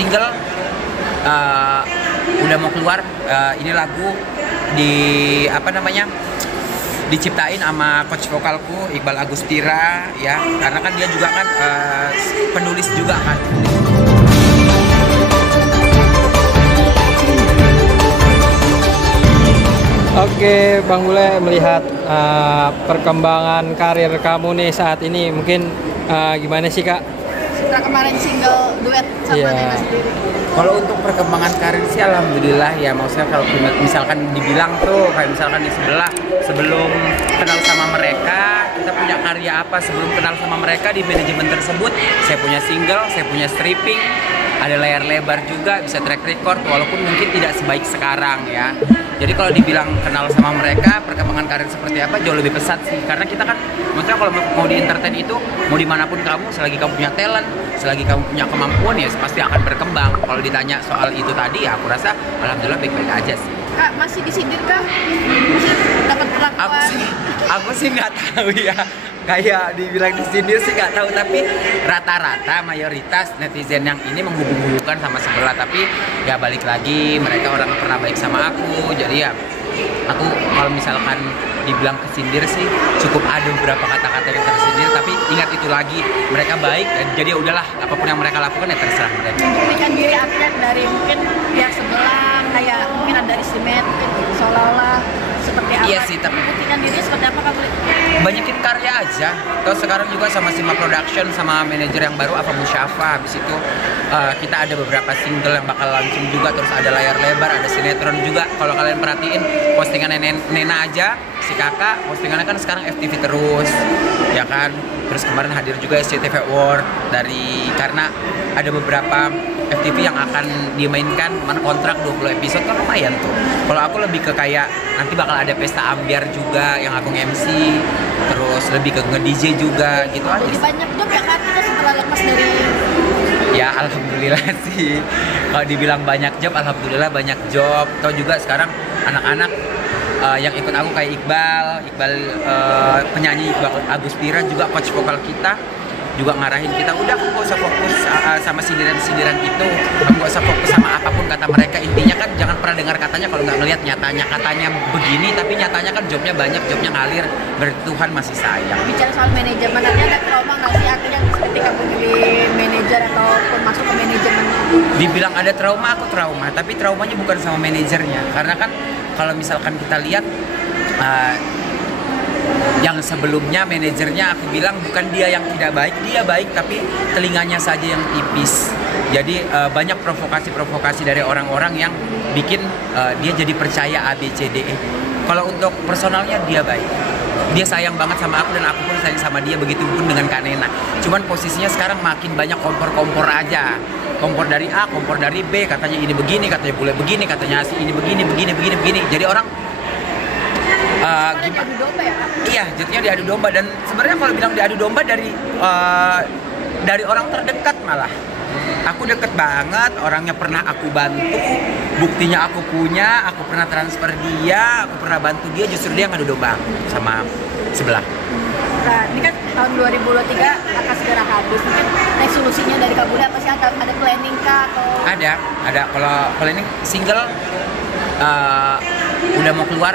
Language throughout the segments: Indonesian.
single udah mau keluar. Ini lagu diciptain sama coach vokalku Iqbal Agustira ya, karena kan dia juga kan penulis juga kan. Oke, Bang Bule, melihat perkembangan karir kamu nih saat ini, mungkin gimana sih, Kak? Setelah kemarin single duet sama Nena sendiri. Kalau untuk perkembangan karir sih alhamdulillah ya, maksudnya kalau misalkan dibilang tuh kayak misalkan di sebelah sebelum kenal sama mereka kita punya karya apa, sebelum kenal sama mereka di manajemen tersebut saya punya single, saya punya stripping, ada layar lebar juga, bisa track record walaupun mungkin tidak sebaik sekarang ya. Jadi kalau dibilang kenal sama mereka, perkembangan karir seperti apa jauh lebih pesat sih. Karena kita kan, maksudnya kalau mau di entertain itu, mau dimanapun kamu, selagi kamu punya talent, selagi kamu punya kemampuan ya pasti akan berkembang. Kalau ditanya soal itu tadi ya aku rasa alhamdulillah baik-baik aja sih. Kak, masih disindir kah? Dapat perlakuan? Aku sih nggak tahu ya. Kayak dibilang disindir sih nggak tahu, tapi rata-rata mayoritas netizen yang ini menghubung-hubungkan sama sebelah, tapi ya balik lagi mereka orang pernah baik sama aku, jadi ya aku kalau misalkan dibilang kesindir sih cukup ada beberapa kata-kata yang tersindir, tapi ingat itu lagi mereka baik dan jadi ya udahlah apapun yang mereka lakukan ya terserah mereka. Memberikan diri atlet dari mungkin pihak sebelah, kayak mungkin ada istimewa seolah-olah seperti apa? Iya sih, tapi membuktikan diri seperti apa Kak? Banyakin karya aja. Terus sekarang juga sama Sima Production sama manajer yang baru Ava Musyafa. Habis itu kita ada beberapa single yang bakal launching juga. Terus ada layar lebar, ada sinetron juga. Kalau kalian perhatiin postingan Nena aja, si kakak postingannya kan sekarang FTV terus, ya kan. Terus kemarin hadir juga SCTV Award karena ada beberapa FTV yang akan dimainkan, mana kontrak 20 episode kan lumayan tuh. Kalau aku lebih ke kayak nanti bakal ada pesta ambiar juga yang aku MC, terus lebih ke nge-DJ juga gitu aja. Lebih banyak job ya Kak, kita setelah lepas dari... Ya alhamdulillah sih. Kalau dibilang banyak job, alhamdulillah banyak job. Atau juga sekarang anak-anak yang ikut aku kayak Iqbal penyanyi Iqbal Agustira juga coach vokal kita juga ngarahin kita, udah aku gak usah fokus sama sindiran-sindiran itu, kamu gak usah fokus sama apapun kata mereka, intinya kan jangan pernah dengar katanya kalau nggak ngelihat nyatanya. Katanya begini tapi nyatanya kan jobnya banyak, jobnya ngalir, berarti Tuhan masih sayang. Bicara soal manajemen, artinya ada trauma nggak sih artinya ketika memilih manajer ataupun masuk ke manajemen? Dibilang ada trauma, aku trauma, tapi traumanya bukan sama manajernya, karena kan kalau misalkan kita lihat yang sebelumnya manajernya aku bilang bukan dia yang tidak baik, dia baik tapi telinganya saja yang tipis. Jadi banyak provokasi dari orang-orang yang bikin dia jadi percaya A, B, C, D, E. Kalau untuk personalnya dia baik, dia sayang banget sama aku dan aku pun sayang sama dia, begitu pun dengan Kak Nena. Cuman posisinya sekarang makin banyak kompor-kompor aja, kompor dari A, kompor dari B, katanya ini begini, katanya boleh begini, katanya si ini begini. Jadi orang diadu domba ya Kak? Iya, jadinya diadu domba, dan sebenarnya kalau bilang diadu domba dari orang terdekat malah. Aku deket banget, orangnya pernah aku bantu, buktinya aku punya, aku pernah transfer dia, aku pernah bantu dia, justru dia ngadu domba aku sama sebelah. Nah, ini kan tahun 2023 akan segera habis. Mungkin resolusinya dari Kak Bule apa sih? Ada planning kah atau? Ada. Kalau planning single udah mau keluar.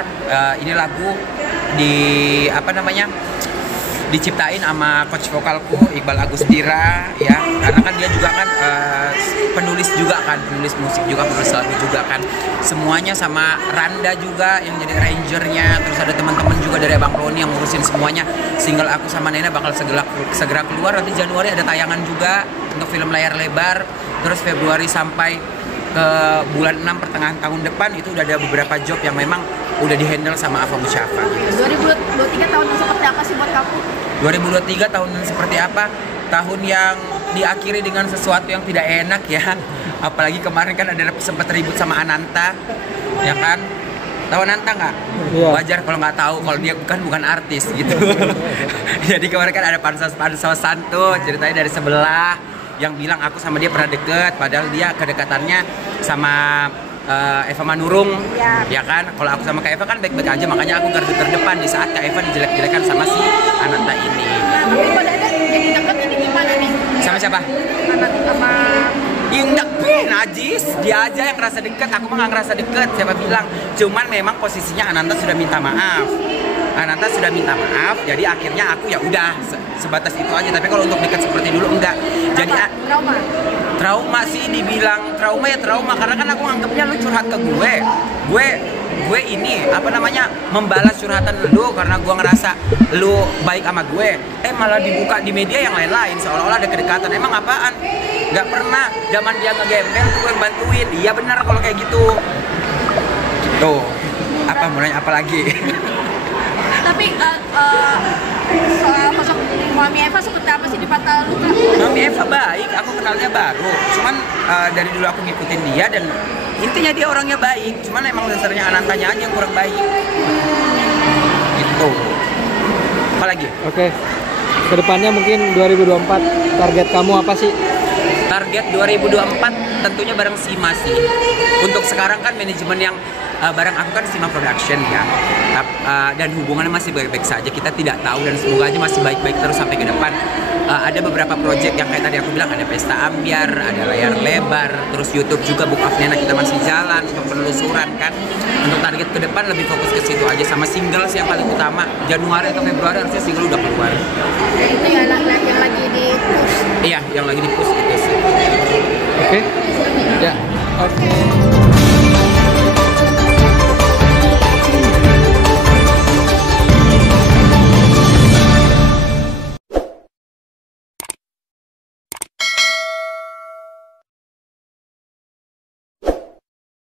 Ini lagu diciptain sama coach vokalku Iqbal Agustira ya, karena kan dia juga kan penulis musik juga, penulis lagu juga kan, semuanya sama Randa juga yang jadi arrangernya, terus ada teman-teman juga dari Abang Roni yang ngurusin semuanya. Single aku sama Nena bakal segera keluar, nanti Januari ada tayangan juga untuk film layar lebar, terus Februari sampai ke bulan 6 pertengahan tahun depan itu udah ada beberapa job yang memang udah dihandle sama Ava Musyafa. 2023 tahun yang seperti apa sih buat kamu? 2023 tahun yang seperti apa? Tahun yang diakhiri dengan sesuatu yang tidak enak ya. Apalagi kemarin kan ada sempat ribut sama Ananta, ya kan? Tahu Ananta nggak? Iya. Wajar kalau nggak tahu, kalau dia bukan artis gitu. Jadi kemarin kan ada pansos-pansosan tuh ceritanya dari sebelah yang bilang aku sama dia pernah deket, padahal dia kedekatannya sama Eva Manurung, ya kan? Kalau aku sama Kak Eva kan baik-baik aja, makanya aku gardu terdepan di saat Kak Eva dijelek-jelekan sama si Ananta ini. Nah, tapi pada jadi deket ini gimana nih? Sama siapa? Ananta sama Indah. najis, dia aja yang ngerasa deket, aku mah gak ngerasa deket, siapa bilang. Cuman memang posisinya Ananta sudah minta maaf. Ananta sudah minta maaf, jadi akhirnya aku ya udah sebatas itu aja. Tapi kalau untuk dekat seperti dulu enggak. Jadi trauma sih, dibilang trauma ya trauma, karena kan aku anggapnya lu curhat ke gue ini apa namanya membalas curhatan lu karena gue ngerasa lu baik sama gue, malah dibuka di media yang lain-lain seolah-olah ada kedekatan. Emang apaan? Nggak pernah. Zaman dia ngegembel tuh gue yang bantuin. Iya benar kalau kayak gitu. Gitu. Apa mau nanya apa lagi? Tapi soal sosok Mami Eva seperti apa sih di Fatal Luka? Mami Eva baik, aku kenalnya baru. Cuman dari dulu aku ngikutin dia dan intinya dia orangnya baik. Cuman emang dasarnya Anantanya aja yang kurang baik. Gitu. Apa lagi? Oke. Kedepannya mungkin 2024 target kamu apa sih? Target 2024 tentunya bareng Sima sih. Untuk sekarang kan manajemen yang bareng aku kan Sima Production ya. Dan hubungannya masih baik-baik saja. Kita tidak tahu dan semoga aja masih baik-baik terus sampai ke depan. Ada beberapa project yang kayak tadi aku bilang, ada Pesta Ambyar, ada Layar Lebar, terus YouTube juga Book of Nena kita masih jalan untuk penelusuran kan. Untuk target ke depan lebih fokus ke situ aja, sama single sih yang paling utama. Januari atau Februari harusnya single udah keluar. Itu yang lagi di push. Iya, yang lagi di push itu sih. Oke. Ya. Oke.